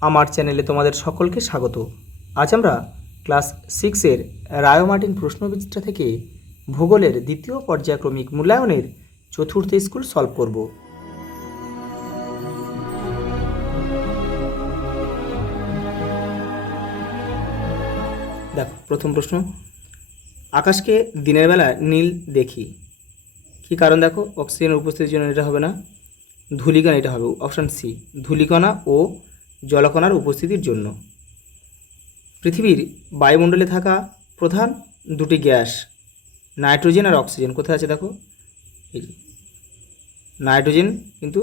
আমার চ্যানেলে তোমাদের সকলকে স্বাগত। আজ আমরা ক্লাস 6-এর রায় মার্টিন প্রশ্নবিচিত্রা থেকে ভূগোলের দ্বিতীয় পর্যায়ক্রমিক মূল্যায়নের চতুর্থ স্কুল সলভ করব। দেখো প্রথম প্রশ্ন, আকাশকে দিনের বেলা নীল দেখি, কি কারণ? দেখো অক্সিজেনের উপস্থিতির জন্য এটা হবে না, ধূলিকণা এটা হবে, অপশান সি ধূলিকণা ও জলকণার উপস্থিতির জন্য। পৃথিবীর বায়ুমণ্ডলে থাকা প্রধান দুটি গ্যাস নাইট্রোজেন আর অক্সিজেন কোথায় আছে? দেখো এই যে নাইট্রোজেন কিন্তু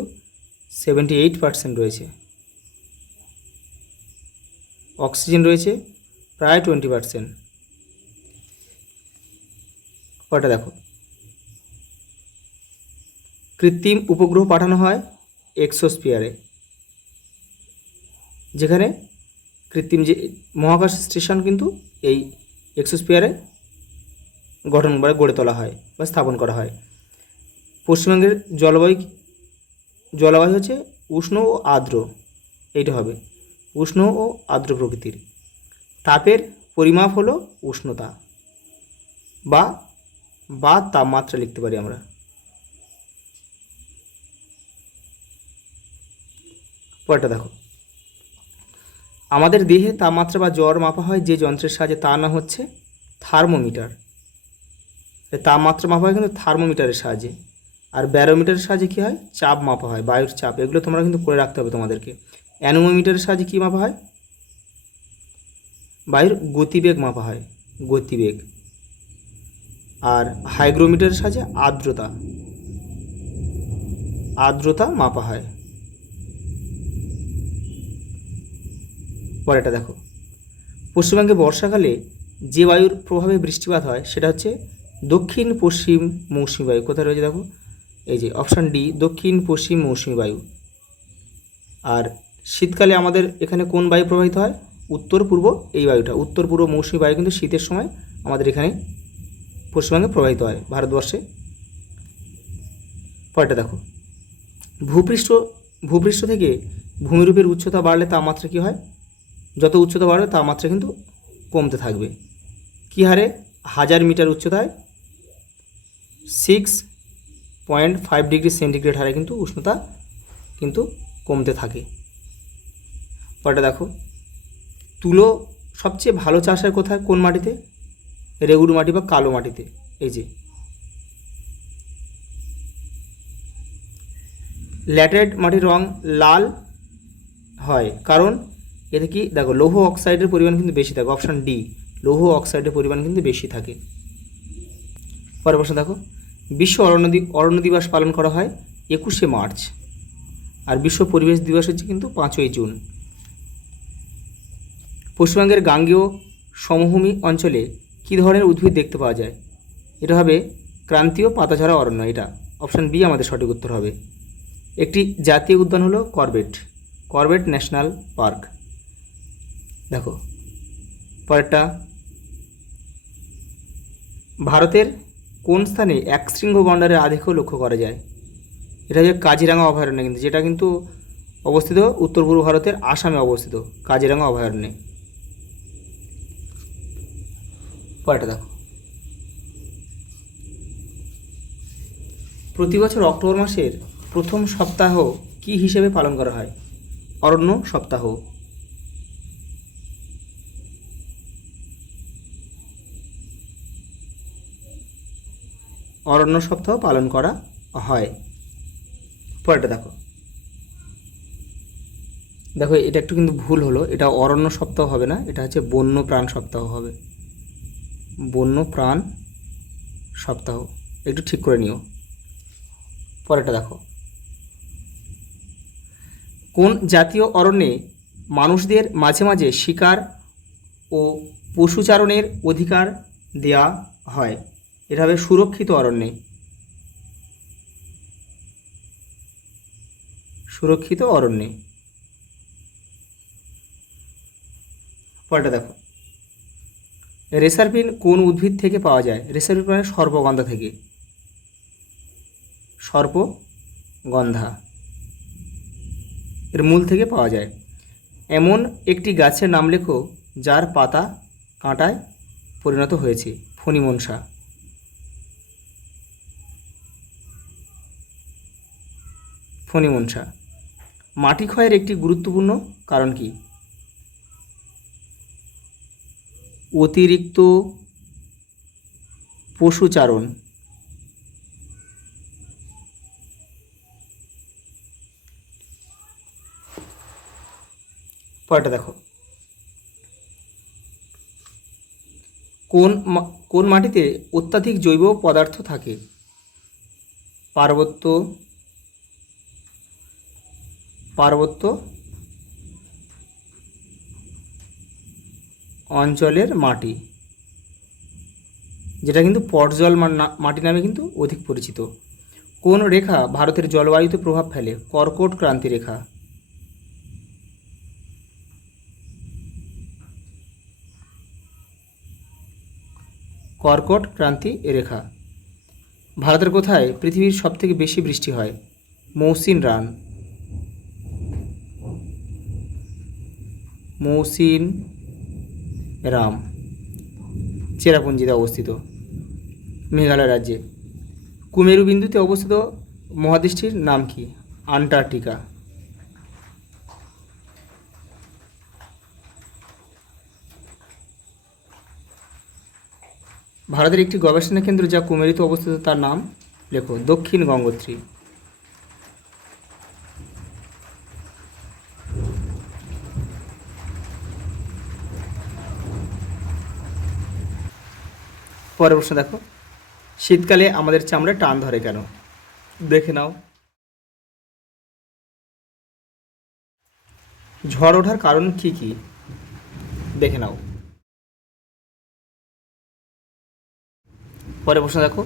78% রয়েছে, অক্সিজেন রয়েছে প্রায় 20%। কটা দেখো, কৃত্রিম উপগ্রহ পাঠানো হয় এক্সোস্ফিয়ারে, যেখানে কৃত্রিম যে মহাকাশ স্টেশন কিন্তু এই এক্সোস্ফিয়ারে গড়ে তোলা হয় বা স্থাপন করা হয়। পশ্চিমবঙ্গের জলবায়ু হচ্ছে উষ্ণ ও আর্দ্র, এইটা হবে উষ্ণ ও আর্দ্র প্রকৃতির। তাপের পরিমাপ হলো উষ্ণতা বা তাপমাত্রা লিখতে পারি আমরা। পরেরটা দেখো, আমাদের দেহে তাপমাত্রা বা জ্বর মাপা হয় যে যন্ত্রের সাহায্যে, তার নাম হচ্ছে থার্মোমিটার। তাপমাত্রা মাপা হয় কিন্তু থার্মোমিটারের সাহায্যে। আর ব্যারোমিটারের সাহায্যে কী হয়? চাপ মাপা হয়, বায়ুর চাপ। এগুলো তোমরা কিন্তু করে রাখতে হবে তোমাদেরকে। অ্যানোমিটারের সাহায্যে কী মাপা হয়? বায়ুর গতিবেগ মাপা হয়, গতিবেগ। আর হাইগ্রোমিটারের সাহায্যে আর্দ্রতা মাপা হয়। পরেরটা দেখো, পশ্চিমবঙ্গে বর্ষাকালে যে বায়ুর প্রভাবে বৃষ্টিপাত হয় সেটা হচ্ছে দক্ষিণ পশ্চিম মৌসুমী বায়ু। কোথায় রয়েছে দেখো, এই যে অপশান ডি দক্ষিণ পশ্চিম মৌসুমী বায়ু। আর শীতকালে আমাদের এখানে কোন বায়ু প্রবাহিত হয়? উত্তর পূর্ব, এই বায়ুটা উত্তর পূর্ব মৌসুমী বায়ু কিন্তু শীতের সময় আমাদের এখানে পশ্চিমবঙ্গে প্রবাহিত হয় ভারতবর্ষে। পরেরটা দেখো, ভূপৃষ্ঠ থেকে ভূমিরূপের উচ্চতা বাড়লে তাপমাত্রা কী হয়? যত উচ্চতা বাড়বে তাপমাত্রা কিন্তু কমতে থাকবে। কী হারে? 1000 মিটার উচ্চতায় 6.5 ডিগ্রি সেন্টিগ্রেড হারে কিন্তু উষ্ণতা কিন্তু কমতে থাকে। পরেরটা দেখো, তুলো সবচেয়ে ভালো চাষ হয় কোথায়, কোন মাটিতে? রেগুড় মাটি বা কালো মাটিতে। এই যে ল্যাটেরাইট মাটির রং লাল হয়, কারণ এতে কি দেখো লৌহ অক্সাইডের পরিমাণ কিন্তু বেশি থাকে। অপশান ডি লৌহ অক্সাইডের পরিমাণ কিন্তু বেশি থাকে। পরের প্রশ্ন দেখো, বিশ্ব অরণ্য দিবস পালন করা হয় 21শে মার্চ, আর বিশ্ব পরিবেশ দিবস হচ্ছে কিন্তু 5ই জুন। পশ্চিমবঙ্গের গাঙ্গেয় সমভূমি অঞ্চলে কী ধরনের উদ্ভিদ দেখতে পাওয়া যায়? এটা হবে ক্রান্তীয় পাতাঝরা অরণ্য। এটা অপশান বি আমাদের সঠিক উত্তর হবে। একটি জাতীয় উদ্যান হলো করবেট ন্যাশনাল পার্ক। দেখো পরেরটা, ভারতের কোন স্থানে একশৃঙ্গ গন্ডারের আধিক্য লক্ষ্য করা যায়? এটা হচ্ছে কাজিরাঙা অভয়ারণ্য, কিন্তু যেটা কিন্তু অবস্থিত উত্তর পূর্ব ভারতের আসামে অবস্থিত কাজিরাঙা অভয়ারণ্যে। পরেরটা দেখো, প্রতি বছর অক্টোবর মাসের প্রথম সপ্তাহ কি হিসেবে পালন করা হয়? অরণ্য সপ্তাহ। অরণ্য সপ্তাহ পালন করা হয়। পরেরটা দেখো, এটা একটু কিন্তু ভুল হলো, এটা অরণ্য সপ্তাহ হবে না, এটা হচ্ছে বন্য প্রাণ সপ্তাহ হবে। বন্য প্রাণ সপ্তাহ, একটু ঠিক করে নিও। পরেরটা দেখো, কোন জাতীয় অরণ্যে মানুষদের মাঝে মাঝে শিকার ও পশুচারণের অধিকার দেয়া হয়? এটা হবে সুরক্ষিত অরণ্যে। সুরক্ষিত অরণ্যে। পরেরটা দেখো, রেসারপিন কোন উদ্ভিদ থেকে পাওয়া যায়? রেসারপিন মানে সর্পগন্ধা থেকে, সর্পগন্ধা এর মূল থেকে পাওয়া যায়। এমন একটি গাছের নাম লেখো যার পাতা কাঁটায় পরিণত হয়েছে। ফণিমনসা। ফণিমনসা। মাটি ক্ষয়ের একটি গুরুত্বপূর্ণ কারণ কি? অতিরিক্ত পশুচারণ। পরেরটা দেখো, কোন মাটিতে অত্যাধিক জৈব পদার্থ থাকে? পার্বত্য অঞ্চলের মাটি, যেটা কিন্তু পটজল মাটি নামে কিন্তু অধিক পরিচিত। কোন রেখা ভারতের জলবায়ুতে প্রভাব ফেলে? কর্কট ক্রান্তি রেখা। কর্কট ক্রান্তি রেখা। ভারতের কোথায় পৃথিবীর সবথেকে বেশি বৃষ্টি হয়? মৌসিনরাম। মৌসিনরাম চেরাপুঞ্জিতে অবস্থিত, মেঘালয় রাজ্যে। কুমেরু বিন্দুতে অবস্থিত মহাদেশটির নাম কি? আন্টার্কটিকা। ভারতের একটি গবেষণা কেন্দ্র যা কুমেরুতে অবস্থিত তার নাম লেখো। দক্ষিণ গঙ্গোত্রী। পরের প্রশ্ন দেখো, শীতকালে আমাদের চামড়ায় টান ধরে কেন? দেখে নাও। ঝড় ওঠার কারণ কি কি? দেখে নাও। পরের প্রশ্ন দেখো,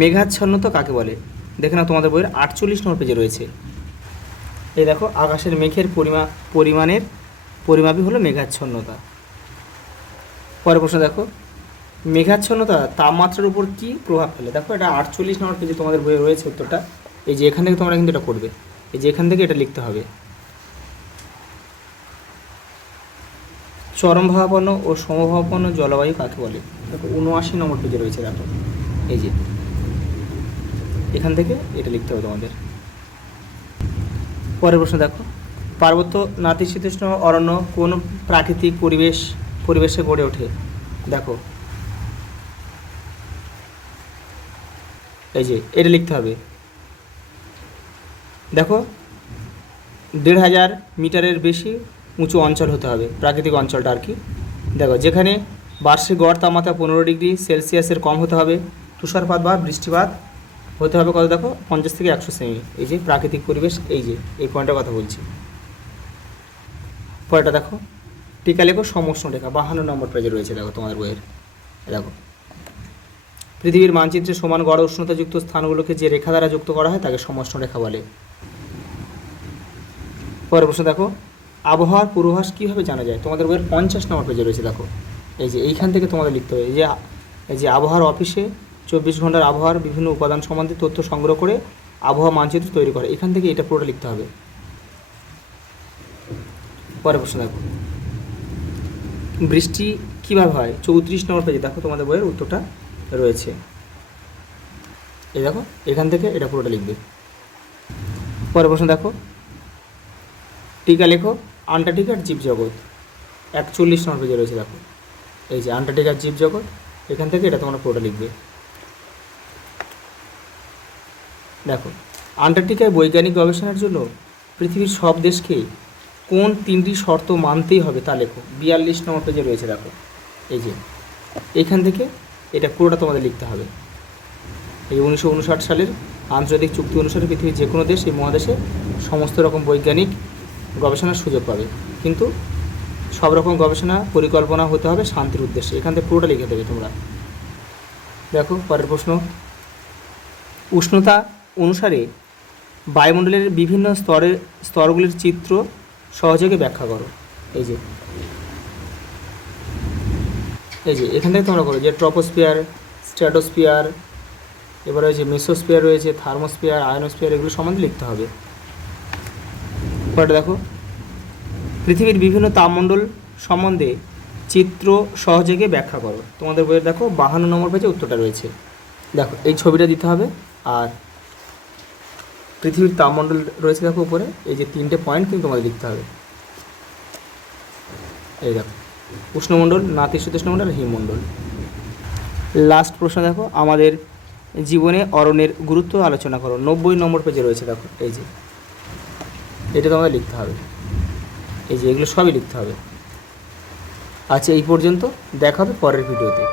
মেঘাচ্ছন্নতা কাকে বলে? দেখে নাও, তোমাদের বইয়ের 48 নম্বর পেজে রয়েছে। এই দেখো, আকাশের মেঘের পরিমাপই হলো মেঘাচ্ছন্নতা। পরের প্রশ্ন দেখো, মেঘাচ্ছন্নতা তাপমাত্রার উপর কি প্রভাব ফেলে? দেখো, এটা 48 নম্বর পেজে তোমাদের বইয়ে রয়েছে উত্তরটা। এই যে এখান থেকে তোমরা কিন্তু এটা করবে, এই যে এখান থেকে এটা লিখতে হবে। চরমভাবাপন্ন ও সমভাবাপন্ন জলবায়ু কাকে বলে? দেখো 79 নম্বর পেজে রয়েছে, দেখো এই যে এখান থেকে এটা লিখতে হবে তোমাদের। পরের প্রশ্ন দেখো, পার্বত্য নাতিশীতোষ্ণ অরণ্য কোন প্রাকৃতিক পরিবেশে গড়ে ওঠে? দেখো এই যে এটা লিখতে হবে। দেখো 1500 মিটারের বেশি উঁচু অঞ্চল হতে হবে, প্রাকৃতিক অঞ্চলটা আর কি। দেখো, যেখানে বার্ষিক গড় তাপমাত্রা 15 ডিগ্রি সেলসিয়াসের কম হতে হবে, তুষারপাত বা বৃষ্টিপাত হতে হবে কত? দেখো 50 থেকে 100 সেমি। এই যে প্রাকৃতিক পরিবেশ, এই যে এই পয়েন্টের কথা বলছি। পরেরটা দেখো, টিকা লেখো সমউষ্ণ রেখা। 52 নম্বর পেজে রয়েছে, দেখো তোমাদের বইয়ের। দেখো, পৃথিবীর মানচিত্রে সমান গড় উষ্ণতাযুক্ত স্থানগুলোকে যে রেখা দ্বারা যুক্ত করা হয় তাকে সমউষ্ণ রেখা বলে। পরের প্রশ্ন দেখো, আবহাওয়ার পূর্বাভাস কীভাবে জানা যায়? তোমাদের বইয়ের 50 নম্বর পেজে রয়েছে। দেখো এই যে এইখান থেকে তোমাদের লিখতে হবে, এই যে আবহাওয়ার অফিসে 24 ঘন্টার আবহাওয়ার বিভিন্ন উপাদান সম্বন্ধে তথ্য সংগ্রহ করে আবহাওয়া মানচিত্র তৈরি করে, এখান থেকে এটা পুরোটা লিখতে হবে। পরের প্রশ্ন দেখো, বৃষ্টি কীভাবে হয়? 34 নম্বর পেজে দেখো তোমাদের বইয়ের উত্তরটা রয়েছে। এই দেখো এখান থেকে এটা পুরোটা লিখবে। পরের প্রশ্ন দেখো, টিকা লেখো আন্টার্কটিকার জীবজগৎ। 41 নম্বর পেজে রয়েছে। দেখো এই যে আন্টার্কটিকার জীবজগৎ, এখান থেকে এটা তোমরা পুরোটা লিখবে। দেখো, আন্টার্কটিকায় বৈজ্ঞানিক গবেষণার জন্য পৃথিবীর সব দেশকে কোন 3টি শর্ত মানতেই হবে তা লেখো। 42 নম্বর পেজে রয়েছে। দেখো এই যে এইখান থেকে এটা পুরোটা তোমাদের লিখতে হবে। এই 1959 সালের আন্তর্জাতিক চুক্তি অনুসারে পৃথিবীর যে কোনো দেশ এই মহাদেশে সমস্ত রকম বৈজ্ঞানিক গবেষণার সুযোগ পাবে, কিন্তু সব রকম গবেষণা পরিকল্পনা হতে হবে শান্তির উদ্দেশ্যে। এখান থেকে পুরোটা লিখে দেবে তোমরা। দেখো পরের প্রশ্ন, উষ্ণতা অনুসারে বায়ুমণ্ডলের বিভিন্ন স্তরগুলির চিত্র সহযোগে ব্যাখ্যা করো। এই যে এখান থেকে তোমরা করো যে ট্রপোস্ফিয়ার, স্ট্র্যাটোস্ফিয়ার, এবার রয়েছে মেসোস্ফিয়ার, রয়েছে থার্মোস্ফিয়ার, আয়নোস্ফিয়ার, এগুলো সম্বন্ধে লিখতে হবে। পরে দেখো, পৃথিবীর বিভিন্ন তাপমণ্ডল সম্বন্ধে চিত্র সহযোগে ব্যাখ্যা করো। তোমাদের বইয়ের দেখো 52 নম্বর পেজে উত্তরটা রয়েছে। দেখো এই ছবিটা দিতে হবে, আর পৃথিবীর তাপমণ্ডল রয়েছে দেখো উপরে, এই যে 3টে পয়েন্ট কিন্তু তোমাদের লিখতে হবে। এই দেখো উষ্ণমণ্ডল, নাতিশীতোষ্ণমণ্ডল, হিমমণ্ডল। লাস্ট প্রশ্ন দেখো, আমাদের জীবনে অরণ্যের গুরুত্ব আলোচনা করো। 90 নম্বর পেজে রয়েছে দেখো, এই যে এটা তোমাদের লিখতে হবে, এই যে এগুলো সবই লিখতে হবে। আচ্ছা এই পর্যন্ত, দেখা হবে পরের ভিডিওতে।